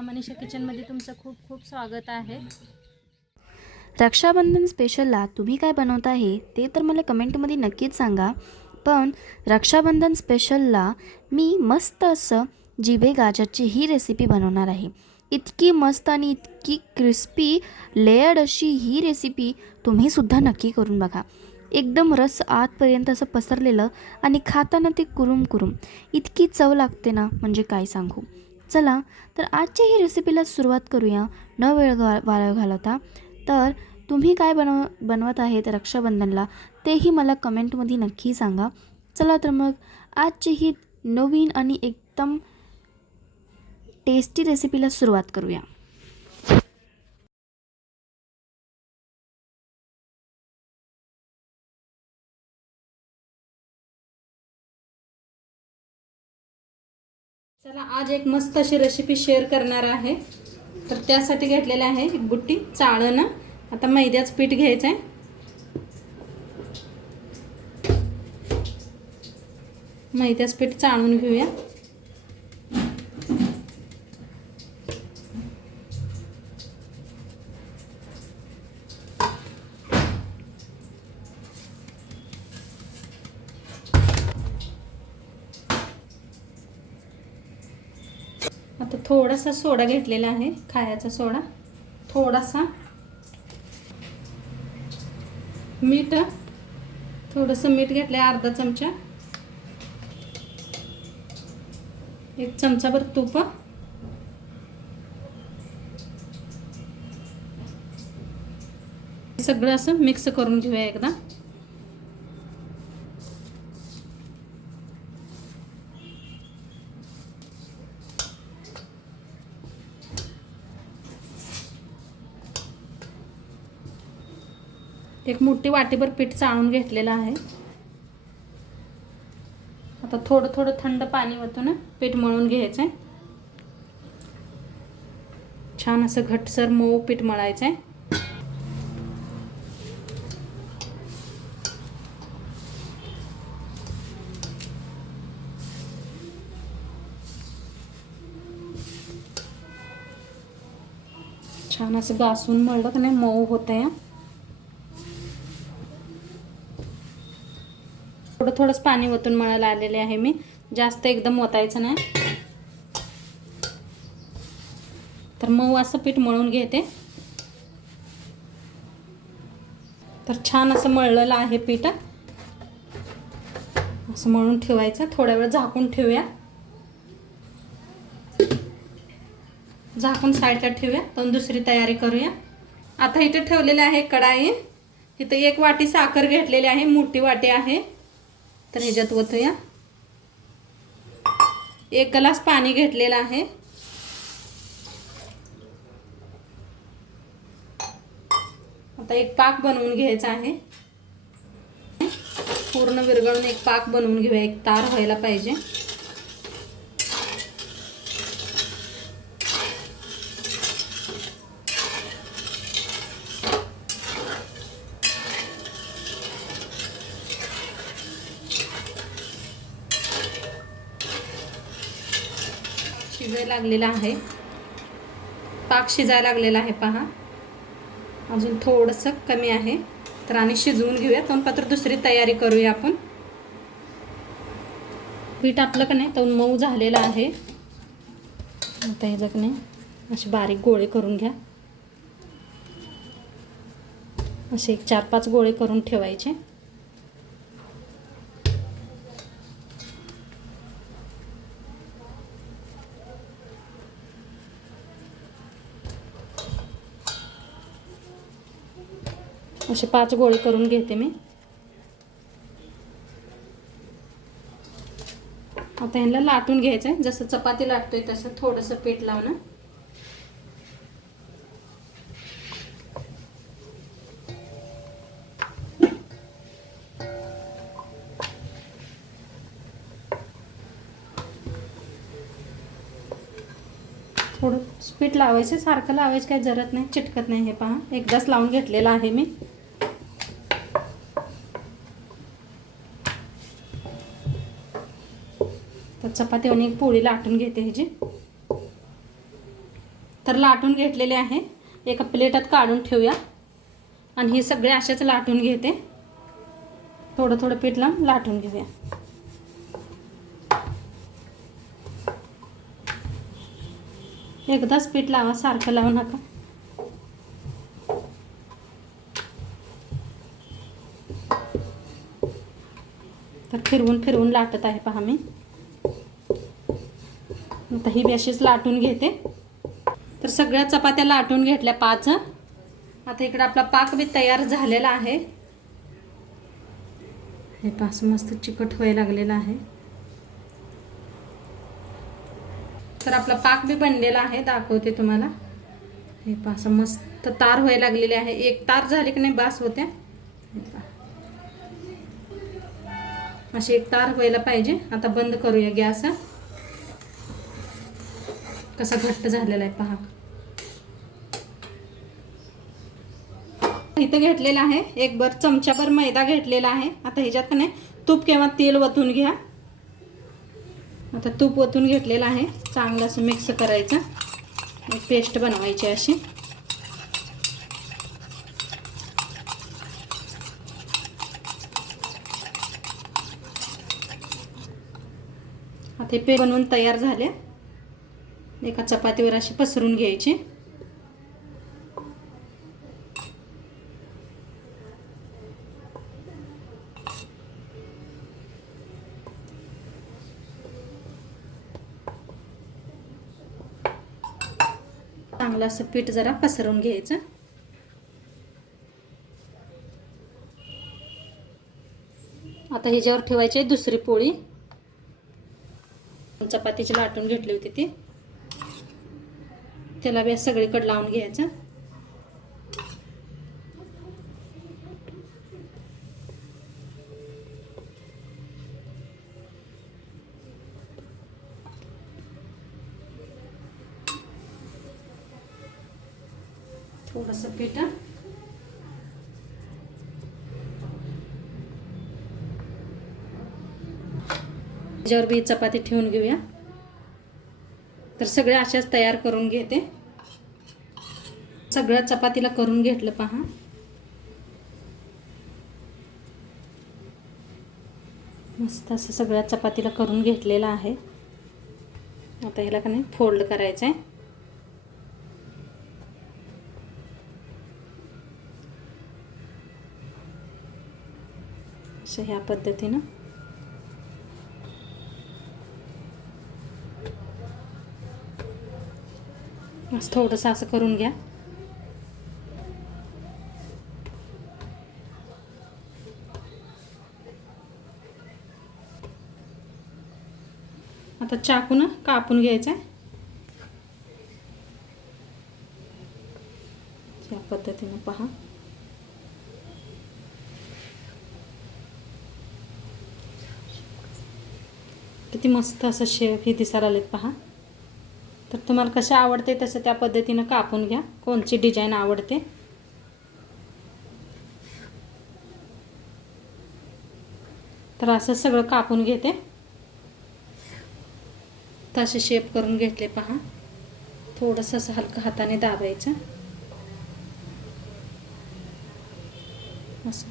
माझ्या मनीषा किचनमध्ये तुमचं खूप खूप स्वागत आहे. रक्षाबंधन स्पेशलला तुम्ही काय बनवत आहे ते तर मला कमेंटमध्ये नक्कीच सांगा. पण रक्षाबंधन स्पेशलला मी मस्त असं जिभे गाजरची ही रेसिपी बनवणार आहे. इतकी मस्त आणि इतकी क्रिस्पी लेयर्ड अशी ही रेसिपी तुम्हीसुद्धा नक्की करून बघा. एकदम रस आतपर्यंत असं पसरलेलं आणि खाताना ते कुरुम कुरुम इतकी चव लागते ना, म्हणजे काय सांगू. चला तर आजच्या ही रेसिपीला सुरुवात करूया न वेळ वाया घालवता. तर तुम्ही काय बनवत आहेत रक्षाबंधनला तेही मला कमेंटमध्ये नक्की सांगा. चला तर मग आजची ही नवीन आणि एकदम टेस्टी रेसिपीला सुरुवात करूया. चला आज एक मस्त अशी रेसिपी शेअर करणार आहे. तर त्यासाठी घेतलेलं आहे एक बुट्टी चाळणं. आता मैद्याचं पीठ घ्यायचं आहे. मैद्याचं पीठ चाळून घेऊया. आता थोडासा सोडा घेतलेला आहे, खायचा सोडा. थोडासा मीठ, थोडंसं मीठ घेतलं आहे, अर्धा चमचा. एक चमचाभर तूप. सगळं असं मिक्स करून घेऊया एकदा. एक मोठी वाटीभर पीठ चाळून घेतलेलं आहे. आता थोडं थोडं थंड पाणी ओतून पीठ मळून घ्यायचं आहे. छान असं घट्टसर मऊ पीठ मळायचं आहे. छान असं घासून मळलं की नाही मऊ होतं. थोडं थोडंच पाणी ओतून मळायला आलेले आहे मी, जास्त एकदम ओतायचं नाही. तर मऊ असं पीठ मळून घेते. तर छान असं मळलेलं आहे पीठ. असं मळून ठेवायचं. थोड्या वेळ झाकून ठेवूया. झाकून साईडला ठेवूया. तर दुसरी तयारी करूया. आता इथे ठेवलेले आहे कढाई. इथं एक वाटी साखर घेतलेली आहे, मोठी वाटी आहे. तर ह्याच्यात ओतूया. एक ग्लास पाणी घेतलेलं आहे. आता एक पाक बनवून घ्यायचा आहे. पूर्ण विरघळून एक पाक बनवून घेऊया. एक तार व्हायला पाहिजे. शिजायला लागलेला आहे. पाक शिजायला लागलेला आहे पहा. अजून थोडंसं कमी आहे. तर आणि शिजवून घेऊया. तोंडपात्र दुसरी तयारी करूया आपण. पीठ आपलं का नाही तोंड मऊ झालेलं आहे. आता हे जग नाही असे बारीक गोळे करून घ्या. असे एक 4-5 गोळे करून ठेवायचे. असे 5 गोळे करून घेते मी. आता ह्याला लाटून घ्यायचं आहे. जसं चपाती लाटतोय तसं थोडंसं पीठ लावून. थोडं पीठ लावायचं. सारखं लावायचं काही जरूरत नाही, चिटकत नाही. हे पहा एकदाच लावून घेतलेलं आहे मी. तर चपाती आणि एक पोळी लाटून घेते ह्याची. तर लाटून घेतलेले आहे, एका प्लेटात काढून ठेवूया आणि हे सगळे असेच लाटून घेते. थोडं थोडं पीठ लावून लाटून घेऊया. एकदाच पीठ लावा, सारखं लावू नका. तर फिरवून फिरवून लाटत आहे पहा मी. आता ही बी अशीच लाटून घेते. तर सगळ्या चपात्या लाटून घेतल्या 5. आता इकडे आपला पाक बी तयार झालेला आहे. हे पास मस्त चिकट व्हायला लागलेला आहे. तर आपला पाक बी बनलेला आहे, दाखवते तुम्हाला. हे पास मस्त तार व्हायला लागलेले आहे. एक तार झाली की नाही बास होते. अशी एक तार व्हायला पाहिजे. आता बंद करूया गॅस. कसा घट्ट झालेला आहे पहा. इथं घेतलेला आहे एक चमचाभर मैदा घेतलेला आहे. आता ह्याच्यात नाही तूप किंवा तेल वतून घ्या. आता तूप वतून घेतलेलं आहे. चांगलं असं मिक्स करायचं, एक पेस्ट बनवायची अशी. आता हे पेस्ट बनवून तयार झाले. एका चपातीवर अशी पसरून घ्यायची. चांगलं असं पीठ जरा पसरून घ्यायचं. आता ह्याच्यावर ठेवायची दुसरी पोळी. चपातीची लाटून घेतली होती ती, त्याला बी सगळीकडे लावून घ्यायचं. थोडंसं पीठ त्याच्यावर बी चपाती ठेवून घेऊया. तर सगळ्या अशाच तयार करून घेते. सगळ्या चपातीला करून घेतलं पहा. मस्त असं सगळ्या चपातीला करून घेतलेलं आहे. आता ह्याला का नाही फोल्ड करायचं आहे. असं ह्या पद्धतीनं मस्त थोडंसं असं करून घ्या. आता चाकून कापून घ्यायचं आहे. या पद्धतीनं पहा. किती मस्त असं शेप ही दिसायला आलेत पहा. तर तुम्हाला कशा आवडते तसं त्या पद्धतीनं कापून घ्या. कोणची डिझाईन आवडते. तर असं सगळं कापून घेते. तसे शेप करून घेतले पहा. थोडंसं असं हलकं हाताने दाबायचं असं.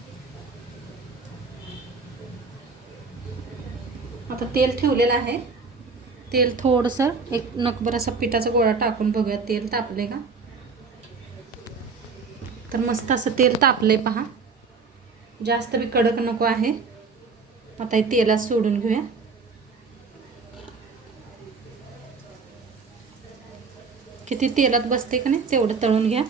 आता तेल ठेवलेलं आहे. तेल थोडंसं एक नकभर असं पिठाचा गोळा टाकून बघूया तेल तापले का. तर मस्त असं तेल तापले पहा. जास्त बी कडक नको आहे. आता हे तेलात सोडून घेऊया. किती तेलात बसते का नाही तेवढं तळून घ्या.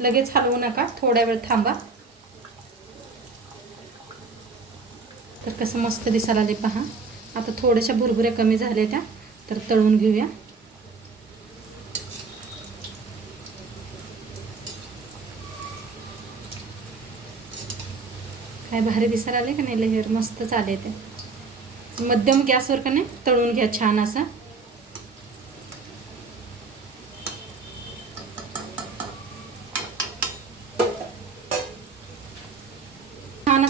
लगेच हलवू नका, थोड्या वेळ थांबा. तर कसं मस्त दिसायला आले पहा. आता थोड्याशा भुरभुऱ्या कमी झाल्या त्या, तर तळून घेऊया. काय भारी दिसायला आले का नाही लेअर, मस्तच आले ते. मध्यम गॅसवर का नाही तळून घ्या छान असं.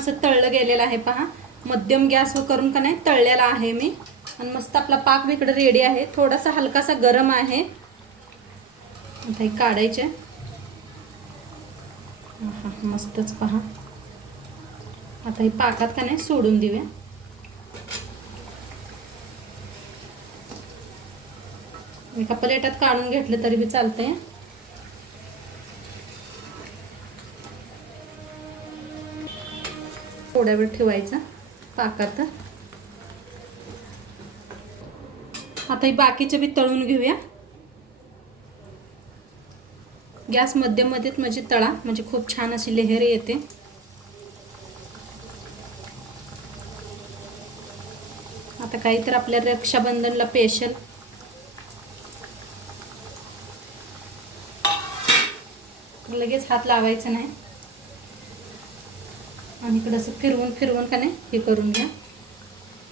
असं तळलं गेलेलं आहे पहा. मध्यम गॅसवर करून का नाही तळलेला आहे मी. आणि मस्त आपला पाक इकडे रेडी आहे. थोडासा हलकासा गरम आहे. आता हे काढायचे. मस्तच पहा. आता हे पाकात का नाही सोडून देऊया. एका प्लेटात काढून घेतलं तरी बी चालतंय. थोड्या वेळ ठेवायचा पाकात. आता हे बाकीचे बी तळून घेऊया. गॅस मध्यम मध्येच म्हणजे तळा, म्हणजे खूप छान अशी लेहर येते. आता काही तर आपल्या रक्षाबंधनला स्पेशल लगेच हात लावायचा नाही. आणि इकडं असं फिरवून फिरवून का नाही हे करून घ्या.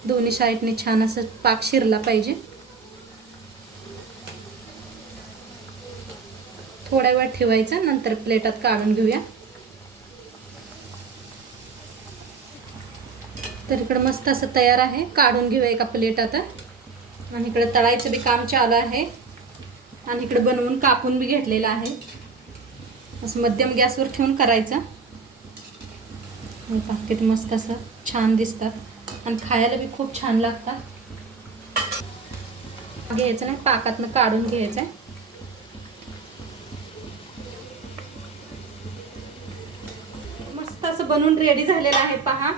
दोन्ही साईडने छान असं पाक शिरला पाहिजे. थोड्या वेळ ठेवायचं, नंतर प्लेटात काढून घेऊया. तर इकडं मस्त असं तयार आहे. काढून घेऊया एका प्लेटात. आणि इकडे तळायचं बी काम चालू आहे. आणि इकडे बनवून कापून बी घेतलेलं आहे. असं मध्यम गॅसवर ठेवून करायचं. किती मस्त असं छान दिसतात आणि खायला बी खूप छान लागतात. घ्यायचं नाही, पाकातनं काढून घ्यायचं आहे. मस्त असं बनवून रेडी झालेलं आहे पहा.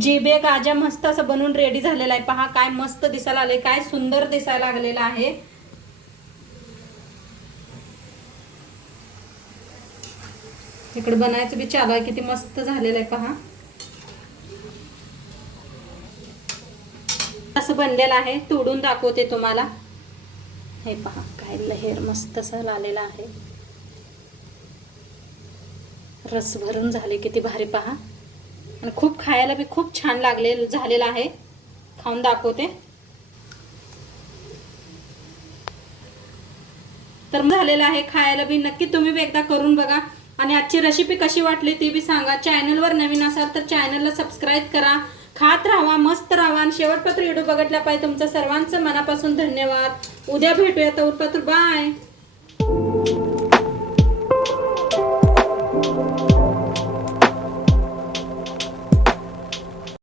जिबे गाजा मस्त असं बनवून रेडी झालेला आहे पहा. काय मस्त दिसायला आले, काय सुंदर दिसायला लागलेलं आहे. इकडे बनायचं बी चालू आहे. किती मस्त झालेलं आहे पहा. असं बनलेलं आहे. तोडून दाखवते तुम्हाला. हे पहा काय लहेर मस्त असं आलेला आहे. रस भरून झाले, किती भारी पहा. आणि खूप खायला बी खूप छान झालेलं आहे. खाऊन दाखवते. तर झालेलं आहे. खायला बी नक्की तुम्ही बी एकदा करून बघा. आणि आजची रेसिपी कशी वाटली ती बी सांगा. चॅनलवर नवीन असाल तर चॅनलला सबस्क्राईब करा. खात राहा, मस्त राहा. आणि शेवटपर्यंत व्हिडिओ बघितला पाहिजे. तुमचं सर्वांचं मनापासून धन्यवाद. उद्या भेटूया. तर बाय.